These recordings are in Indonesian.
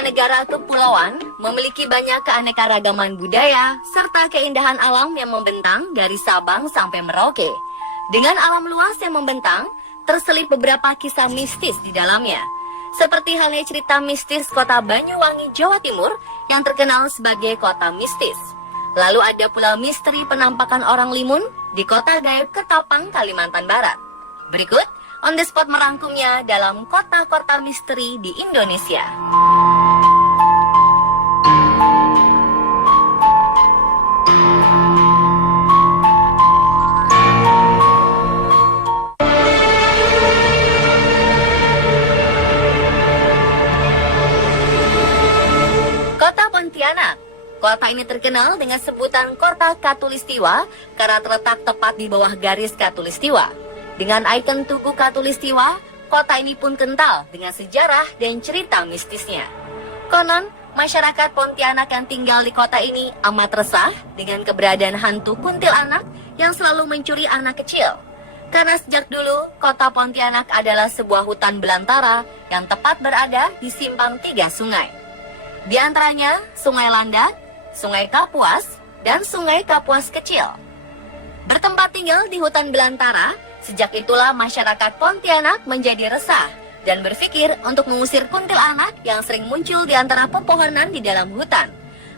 sebagai negara kepulauan, memiliki banyak keanekaragaman budaya serta keindahan alam yang membentang dari Sabang sampai Merauke. Dengan alam luas yang membentang, terselip beberapa kisah mistis di dalamnya. Seperti halnya cerita mistis kota Banyuwangi, Jawa Timur yang terkenal sebagai kota mistis. Lalu ada pula misteri penampakan orang limun di kota gaib Ketapang, Kalimantan Barat. Berikut On The Spot merangkumnya dalam kota-kota misteri di Indonesia. Kota Pontianak. Kota ini terkenal dengan sebutan Kota Katulistiwa karena terletak tepat di bawah garis Katulistiwa. Dengan ikon Tugu Katulistiwa, kota ini pun kental dengan sejarah dan cerita mistisnya. Konon, masyarakat Pontianak yang tinggal di kota ini amat resah dengan keberadaan hantu kuntilanak yang selalu mencuri anak kecil. Karena sejak dulu, kota Pontianak adalah sebuah hutan belantara yang tepat berada di simpang 3 sungai. Di antaranya, Sungai Landak, Sungai Kapuas, dan Sungai Kapuas Kecil. Bertempat tinggal di hutan belantara, sejak itulah masyarakat Pontianak menjadi resah dan berpikir untuk mengusir kuntilanak yang sering muncul di antara pepohonan di dalam hutan.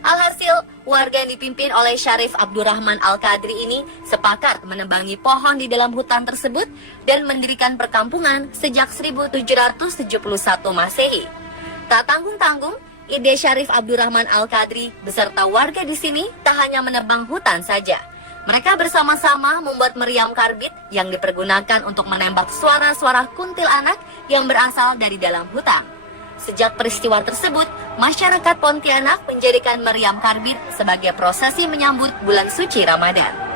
Alhasil, warga yang dipimpin oleh Syarif Abdurrahman Al-Qadri ini sepakat menebangi pohon di dalam hutan tersebut dan mendirikan perkampungan sejak 1771 Masehi. Tak tanggung-tanggung, ide Syarif Abdurrahman Al-Qadri beserta warga di sini tak hanya menebang hutan saja. Mereka bersama-sama membuat meriam karbit yang dipergunakan untuk menembak suara-suara kuntilanak yang berasal dari dalam hutan. Sejak peristiwa tersebut, masyarakat Pontianak menjadikan meriam karbit sebagai prosesi menyambut bulan suci Ramadan.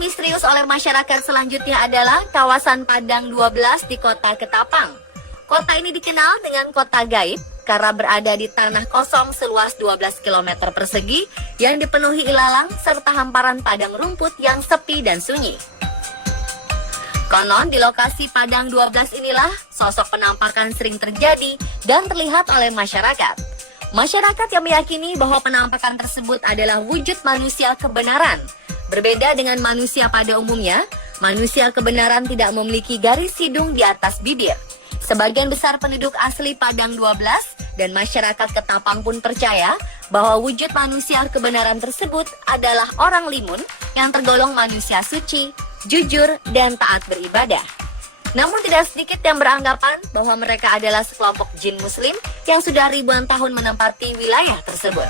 Misterius oleh masyarakat selanjutnya adalah kawasan Padang 12 di kota Ketapang. Kota ini dikenal dengan kota gaib karena berada di tanah kosong seluas 12 km persegi yang dipenuhi ilalang serta hamparan padang rumput yang sepi dan sunyi. Konon di lokasi Padang 12 inilah sosok penampakan sering terjadi dan terlihat oleh masyarakat. Masyarakat yang meyakini bahwa penampakan tersebut adalah wujud manusia kebenaran. Berbeda dengan manusia pada umumnya, manusia kebenaran tidak memiliki garis hidung di atas bibir. Sebagian besar penduduk asli Padang 12 dan masyarakat Ketapang pun percaya bahwa wujud manusia kebenaran tersebut adalah orang limun yang tergolong manusia suci, jujur, dan taat beribadah. Namun tidak sedikit yang beranggapan bahwa mereka adalah sekelompok jin muslim yang sudah ribuan tahun menempati wilayah tersebut.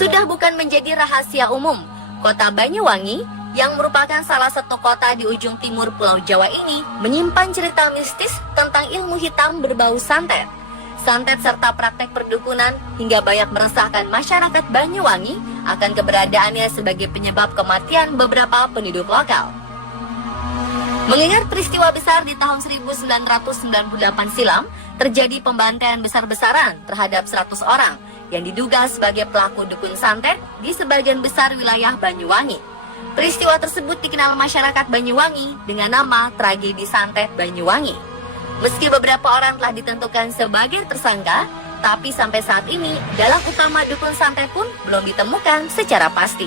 Sudah bukan menjadi rahasia umum, kota Banyuwangi yang merupakan salah satu kota di ujung timur Pulau Jawa ini menyimpan cerita mistis tentang ilmu hitam berbau santet. Santet serta praktek perdukunan hingga banyak meresahkan masyarakat Banyuwangi akan keberadaannya sebagai penyebab kematian beberapa penduduk lokal. Mengingat peristiwa besar di tahun 1998 silam, terjadi pembantaian besar-besaran terhadap 100 orang yang diduga sebagai pelaku dukun santet di sebagian besar wilayah Banyuwangi. Peristiwa tersebut dikenal masyarakat Banyuwangi dengan nama tragedi santet Banyuwangi. Meski beberapa orang telah ditentukan sebagai tersangka, tapi sampai saat ini dalang utama dukun santet pun belum ditemukan secara pasti.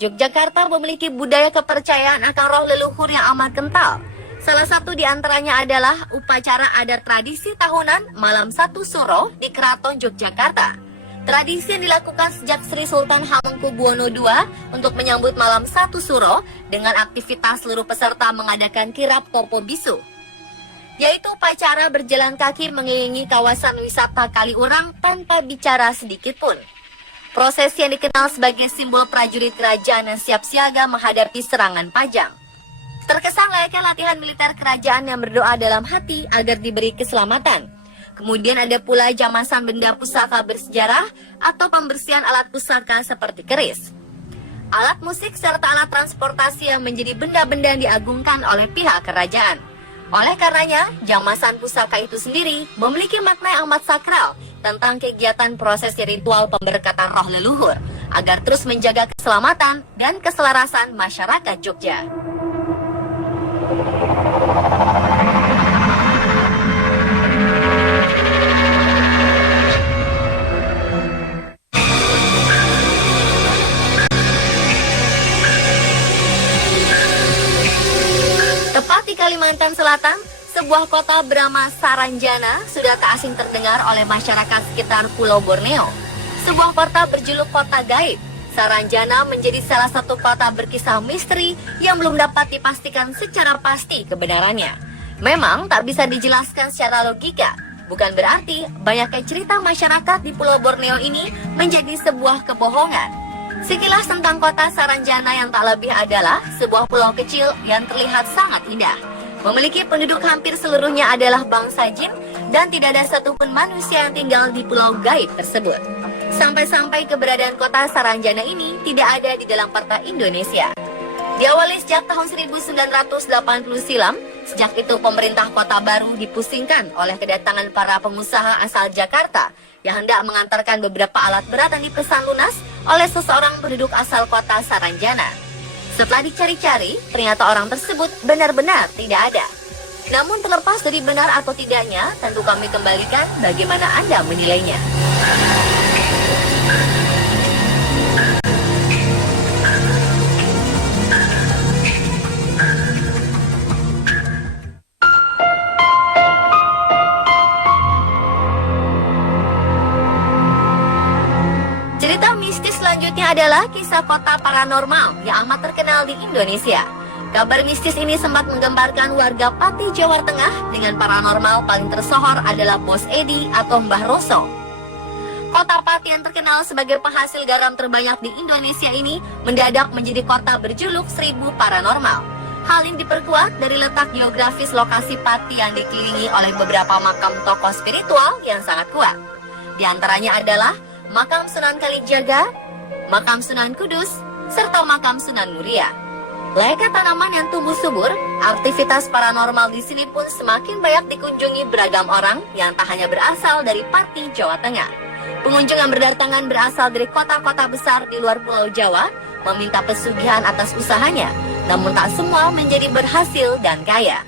Yogyakarta memiliki budaya kepercayaan akan roh leluhur yang amat kental. Salah satu di antaranya adalah upacara adat tradisi tahunan Malam Satu Suro di Keraton Yogyakarta. Tradisi yang dilakukan sejak Sri Sultan Hamengkubuwono II untuk menyambut malam 1 Suro dengan aktivitas seluruh peserta mengadakan kirap Popo Bisu, yaitu upacara berjalan kaki mengelilingi kawasan wisata Kaliurang tanpa bicara sedikit pun. Prosesi yang dikenal sebagai simbol prajurit kerajaan yang siap siaga menghadapi serangan Pajang. Terkesan layaknya latihan militer kerajaan yang berdoa dalam hati agar diberi keselamatan. Kemudian ada pula jamasan benda pusaka bersejarah atau pembersihan alat pusaka seperti keris, alat musik serta alat transportasi yang menjadi benda-benda yang diagungkan oleh pihak kerajaan. Oleh karenanya, jamasan pusaka itu sendiri memiliki makna yang amat sakral tentang kegiatan prosesi ritual pemberkatan roh leluhur agar terus menjaga keselamatan dan keselarasan masyarakat Jogja. Tepat di Kalimantan Selatan, sebuah kota bernama Saranjana sudah tak asing terdengar oleh masyarakat sekitar Pulau Borneo. Sebuah kota berjuluk kota gaib, Saranjana menjadi salah satu kota berkisah misteri yang belum dapat dipastikan secara pasti kebenarannya. Memang tak bisa dijelaskan secara logika, bukan berarti banyaknya cerita masyarakat di Pulau Borneo ini menjadi sebuah kebohongan. Sekilas tentang kota Saranjana yang tak lebih adalah sebuah pulau kecil yang terlihat sangat indah. Memiliki penduduk hampir seluruhnya adalah bangsa jin dan tidak ada satupun manusia yang tinggal di pulau gaib tersebut. Sampai-sampai keberadaan kota Saranjana ini tidak ada di dalam peta Indonesia. Diawali sejak tahun 1980 silam, sejak itu pemerintah kota baru dipusingkan oleh kedatangan para pengusaha asal Jakarta yang hendak mengantarkan beberapa alat berat yang dipesan lunas oleh seseorang penduduk asal kota Saranjana. Setelah dicari-cari, ternyata orang tersebut benar-benar tidak ada. Namun terlepas dari benar atau tidaknya, tentu kami kembalikan bagaimana Anda menilainya. Cerita mistis selanjutnya adalah kisah kota paranormal yang amat terkenal di Indonesia. Kabar mistis ini sempat menggemparkan warga Pati, Jawa Tengah dengan paranormal paling tersohor adalah Bos Edi atau Mbah Roso. Kota Pati yang terkenal sebagai penghasil garam terbanyak di Indonesia ini mendadak menjadi kota berjuluk 1000 paranormal. Hal ini diperkuat dari letak geografis lokasi Pati yang dikelilingi oleh beberapa makam tokoh spiritual yang sangat kuat. Di antaranya adalah Makam Sunan Kalijaga, Makam Sunan Kudus, serta Makam Sunan Muria. Layaknya tanaman yang tumbuh subur, aktivitas paranormal di sini pun semakin banyak dikunjungi beragam orang yang tak hanya berasal dari Pati, Jawa Tengah. Pengunjung yang berdatangan berasal dari kota-kota besar di luar Pulau Jawa meminta pesugihan atas usahanya, namun tak semua menjadi berhasil dan kaya.